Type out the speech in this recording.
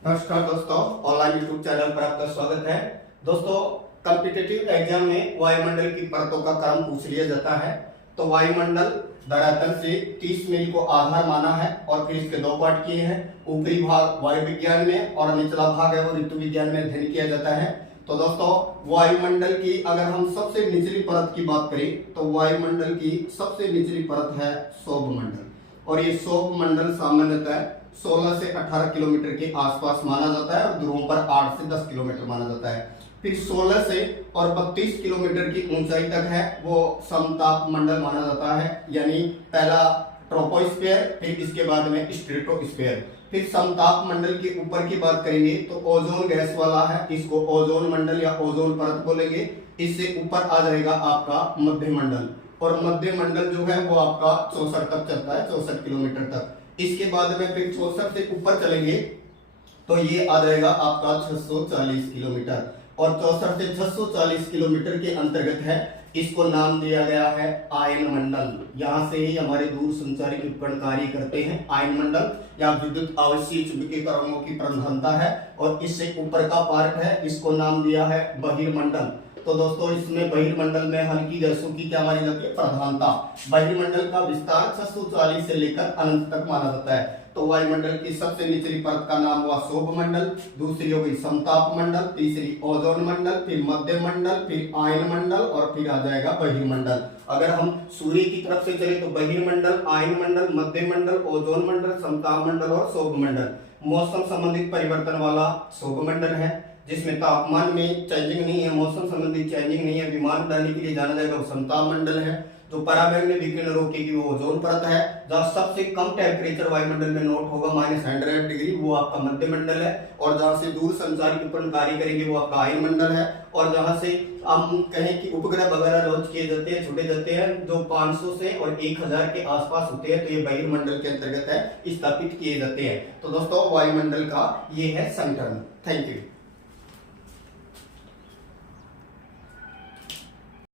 नमस्कार दोस्तों, online YouTube channel पर आपका स्वागत है। दोस्तों, कॉम्पिटिटिव एग्जाम में वायुमंडल की परतों का क्रम पूछ लिया जाता है। तो वायुमंडल धरातल से 30 मील को आधार माना है और फिर इसके दो पार्ट किए हैं। ऊपरी भाग वायु विज्ञान में और निचला भाग है वो ऋतु विज्ञान में अध्ययन किया जाता है। तो दोस्तों, वायुमंडल की अगर हम सबसे निचली परत की बात करें तो वायुमंडल की सबसे निचली परत है सौभमंडल और ये सौभमंडल सामान्यतः 16 से 18 किलोमीटर के आसपास माना जाता है और ध्रुवों पर 8 से 10 किलोमीटर माना जाता है। फिर 16 से और 32 किलोमीटर की ऊंचाई तक है वो समताप मंडल माना जाता है, यानी पहला ट्रोपोस्फीयर, फिर इसके बाद में स्ट्रेटोस्फीयर। फिर समताप मंडल के ऊपर की बात करेंगे तो ओजोन गैस वाला है, इसको ओजोन मंडल या ओजोन परत बोलेंगे। इससे ऊपर आ जाएगा आपका मध्य मंडल और मध्य मंडल जो है वो आपका 64 तक चलता है, 64 किलोमीटर तक। इसके बाद में फिर 64 से ऊपर चलेंगे तो ये आ जाएगा आपका 640 किलोमीटर और 64 से 640 किलोमीटर के अंतर्गत है। इसको नाम दिया गया है आयन मंडल। यहाँ से ही हमारे दूर संचारित उपकरण कार्य करते हैं। आयन मंडल या विद्युत आवेशीय चुंबकीय तरंगों की प्रधानता है और इससे ऊपर का पार्ट है, इसको नाम दिया है बहिर्मंडल। तो दोस्तों, इसमें बहिर्मंडल में हल्की गैसों की क्या मानी जाती है? प्रधानता। बहिर्मंडल का विस्तार 640 से लेकर अनंत तक माना जाता है। तो वायुमंडल की सबसे निचली परत का नाम हुआ सौभमंडल, दूसरी हो गई समताप मंडल, तीसरी ओजोन मंडल, फिर मध्य मंडल, फिर आयन मंडल और फिर आ जाएगा बहिर्मंडल। अगर हम सूर्य की तरफ से चले तो बहिर्मंडल, आयन मंडल, मध्य मंडल, ओजोन मंडल, समताप मंडल और सौभमंडल। मौसम संबंधित परिवर्तन वाला सौभमंडल है, जिसमें तापमान में चेंजिंग नहीं है, मौसम संबंधी चेंजिंग नहीं है, विमान उड़ाने के लिए जाना जाएगा वो समताप मंडल है। जो पराबैंगनी विकिरण रोकेगी वो ओजोन परत है। जहाँ सबसे कम टेम्परेचर वायुमंडल में नोट होगा -100 डिग्री, वो आपका मध्य मंडल है। और जहाँ से दूर संचारी उपकरण कार्य करेंगे वो आपका आयन मंडल है। और जहाँ से हम कहें कि उपग्रह वगैरह लॉन्च किए जाते हैं, छोड़े जाते हैं, जो 500 से और 1000 के आसपास होते हैं, तो ये बहिर्मंडल के अंतर्गत है, स्थापित किए जाते हैं। तो दोस्तों, वायुमंडल का ये है संक्रमण। Thank you.